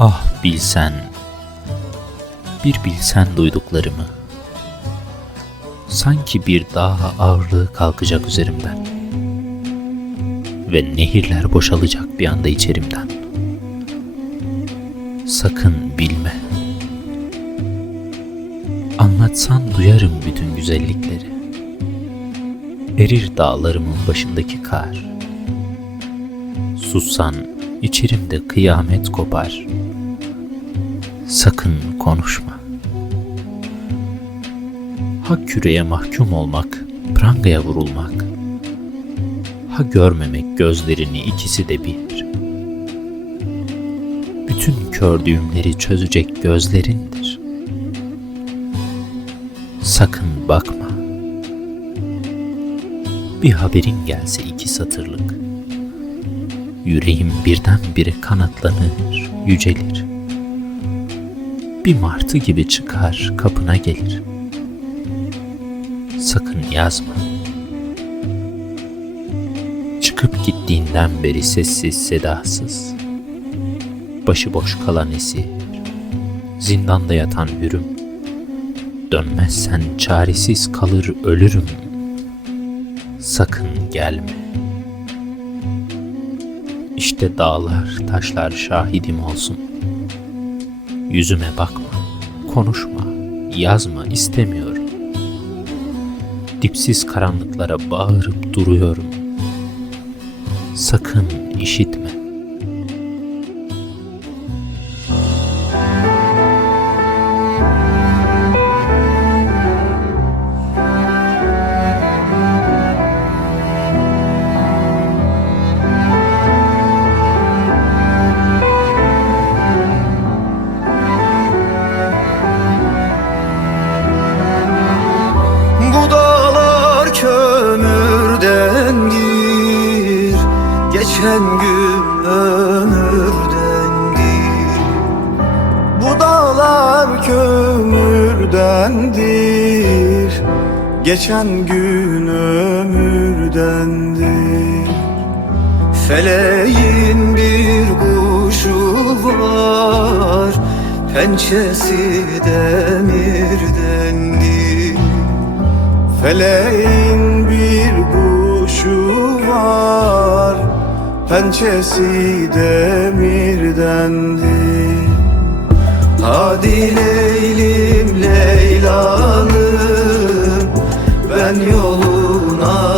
Ah bilsen, bir bilsen duyduklarımı. Sanki bir dağ ağırlığı kalkacak üzerimden. Ve nehirler boşalacak bir anda içerimden. Sakın bilme. Anlatsan duyarım bütün güzellikleri. Erir dağlarımın başındaki kar. Sussan içerimde kıyamet kopar. Sakın konuşma. Ha küreye mahkum olmak, prangaya vurulmak. Ha görmemek gözlerini ikisi de bir. Bütün kör düğümleri çözecek gözlerindir. Sakın bakma. Bir haberin gelse iki satırlık. Yüreğim birdenbire kanatlanır, yücelir. Bir martı gibi çıkar, kapına gelir. Sakın yazma. Çıkıp gittiğinden beri sessiz sedasız. Başıboş kalan esir. Zindanda yatan hürüm. Dönmezsen çaresiz kalır ölürüm. Sakın gelme. İşte dağlar, taşlar şahidim olsun. Yüzüme bakma, konuşma, yazma istemiyorum. Dipsiz karanlıklara bağırıp duruyorum. Sakın işitme. Geçen gün ömürdendir Bu dağlar kömürdendir Geçen gün ömürdendir Feleğin bir kuşu var Pençesi demirdendir Feleğin Pençesi demirdendir Hadi Leylim Leylanım Ben yoluna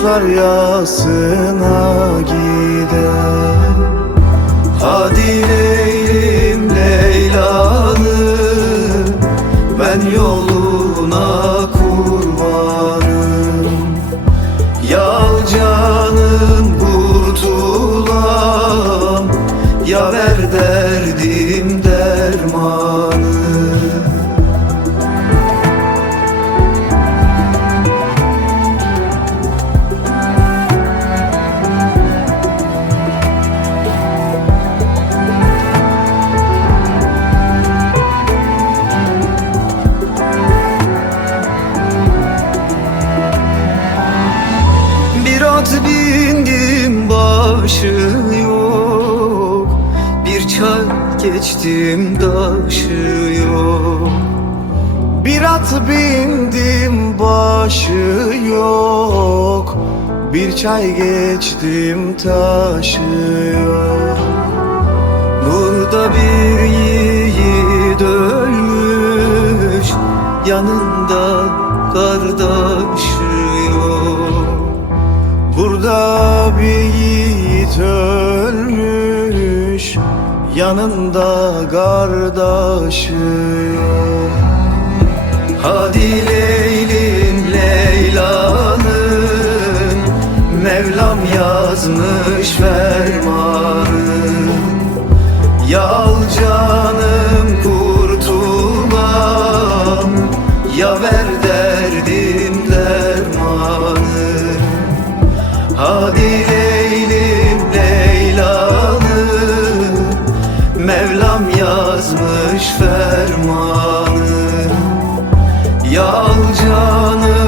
Kuşlar yasına başı yok. Bir çay geçtim taşı yok. Bir at bindim başı yok. Bir çay geçtim taşıyor Burada bir yiğit ölmüş. Yanında kardeşi yiğit ölmüş Yanında kardeşi. Yok Hadi Leylim Leyla'nın Mevlam yazmış ver Mevlam yazmış fermanı. Yal canı